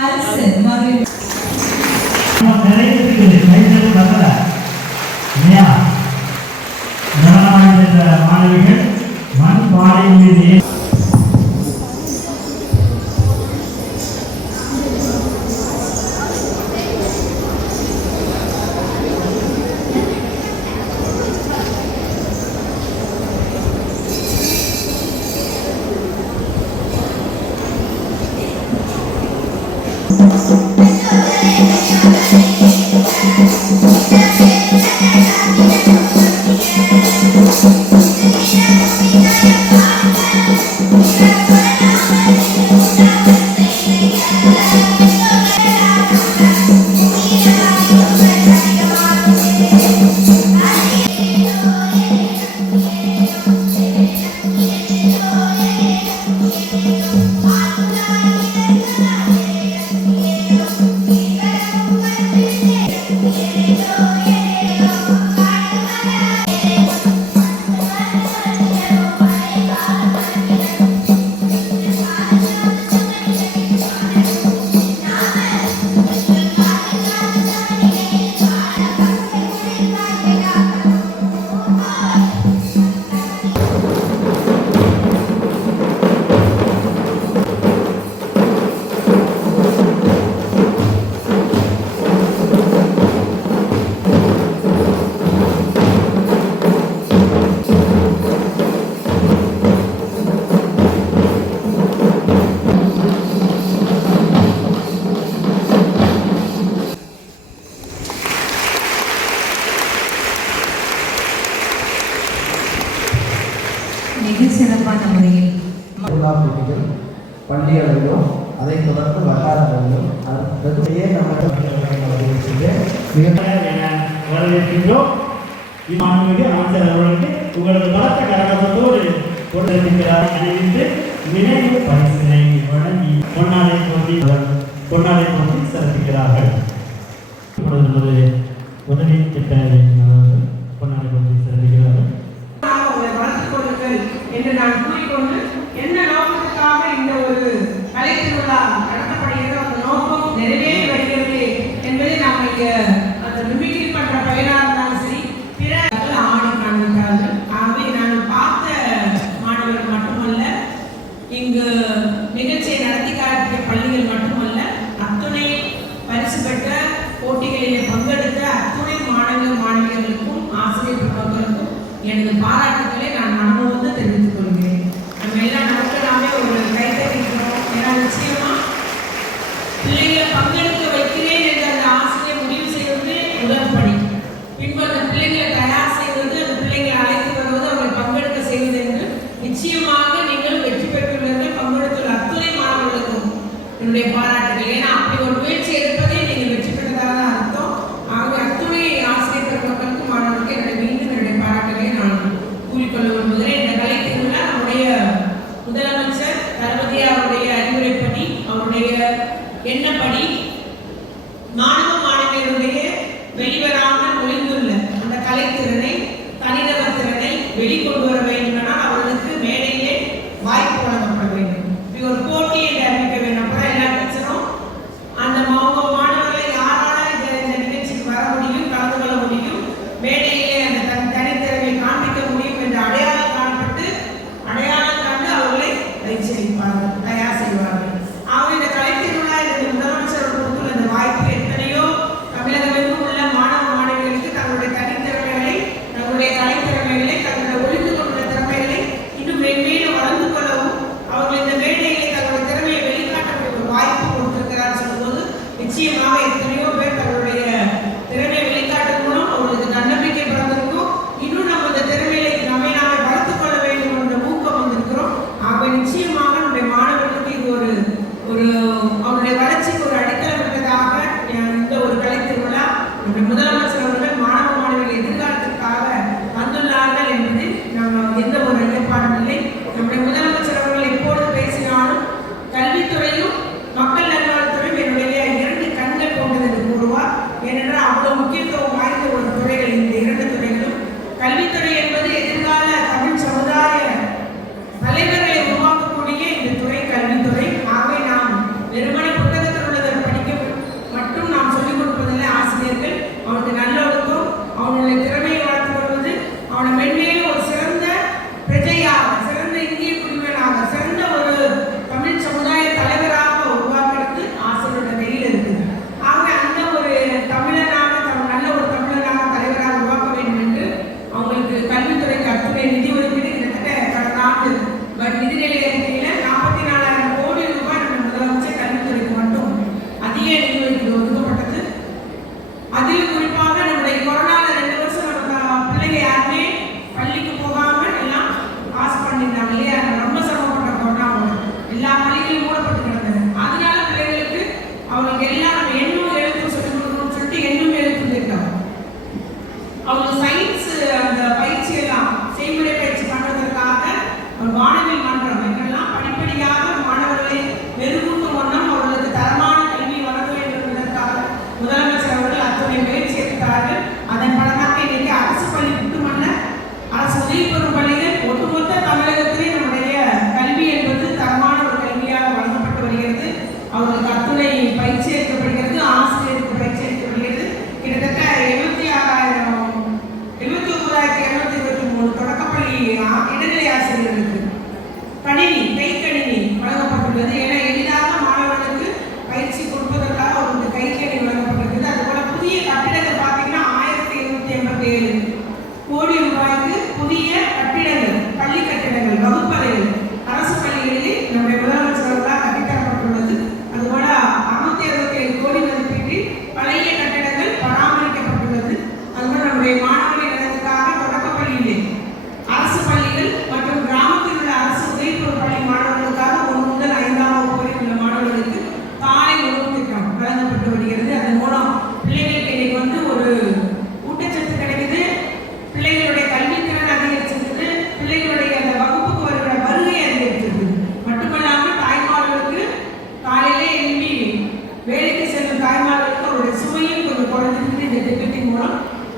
Harrison. பள்ளி அதைத் தொடர்ந்து வகார அளவிலும் அதற்குள்ளேயே நம்ம வரவேற்கின்றோம். இம்மாண்புமிகு அமைச்சர் அவர்களுக்கு உங்களது பலத்த கரகத்தோடு கொடுத்திருக்கிறார் அணிவித்து நினைவு பரிசினை வழங்கி பொன்னாலை போட்டி பொன்னாலை போட்டி சிறப்பிக்கிறார்கள். உதவி திட்ட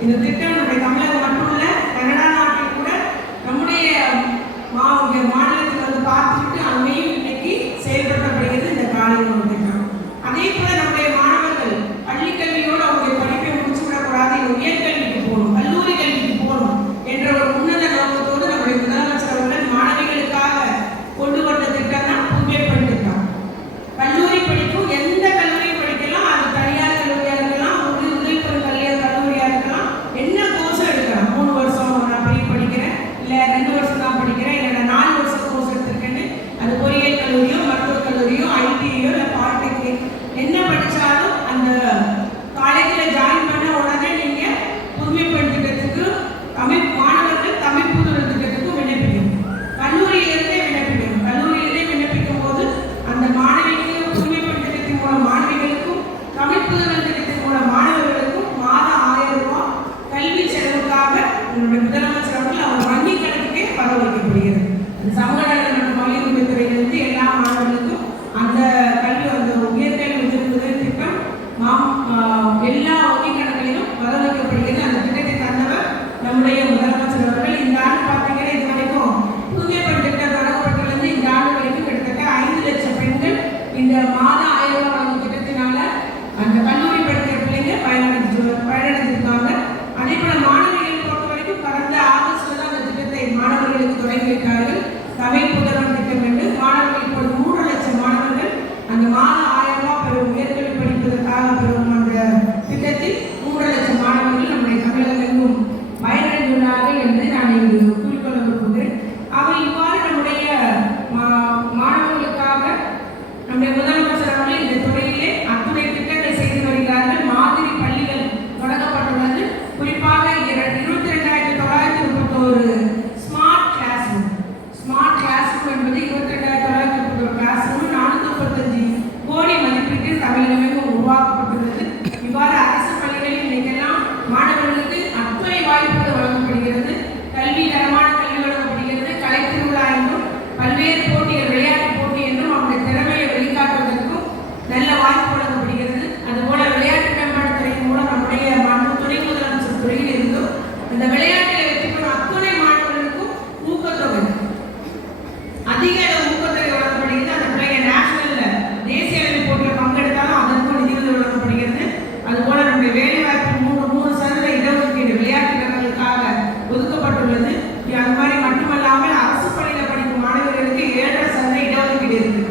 இந்த திட்டம் நம்முடைய நம்முடைய முதலமைச்சர் அவர்கள் அவர் வங்கி கணக்குக்கே வரவழைக்கப்படுகிறது சமூக நலன் மற்றும் மகளிர் எல்லா மாணவர்களும் ஒதுக்கப்பட்டுள்ளது அது மாதிரி மட்டுமல்லாமல் அரசு பள்ளியில் படிக்கும் மாணவர்களுக்கு ஏழரை சந்தை இடஒதுக்கீடு இருக்கு.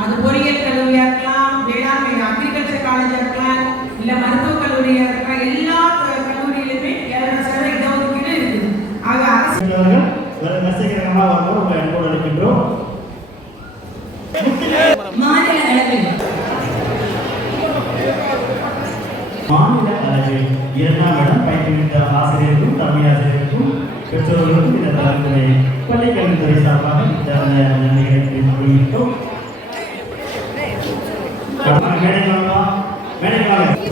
அது பொறியியல் கல்லூரியா இருக்கலாம் வேளாண்மை அக்ரிகல்ச்சர் காலேஜா இருக்கலாம் இல்ல மருத்துவ கல்லூரியா இருக்கலாம் எல்லா கல்லூரியிலுமே ஏழரை சதவீத இடஒதுக்கீடு இருக்குது ஆக அரசு மாநில மாநில அளவில் இரண்டாம் இடம் பயிற்றுவித்த ஆசிரியர்களும் தலைமை ஆசிரியர்களுக்கும் பெற்றோர்களுக்கும் இந்த தலைமுறை பள்ளிக்கல்வித்துறை சார்பாக நன்மைகளை தெரிவித்தோம் மேடைகளா மேடைகளாக